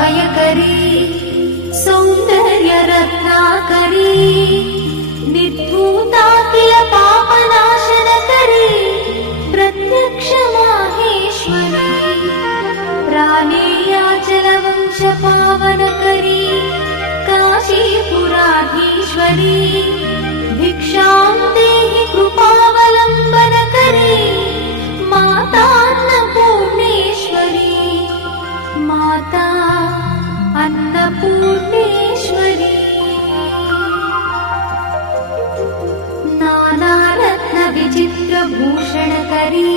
अभयकरी सौन्दर्यरत्नाकरी निर्धूताखिल पापनाशनकरी प्रत्यक्ष माहेश्वरी प्राणेयाचलवंश पावनकरी काशीपुराधीश्वरी भिक्षां देहि कृपावलम्बनकरी मातान्नपूर्णेश्वरी माता अन्नपूर्णेश्वरी नानारत्नविचित्रभूषणकरी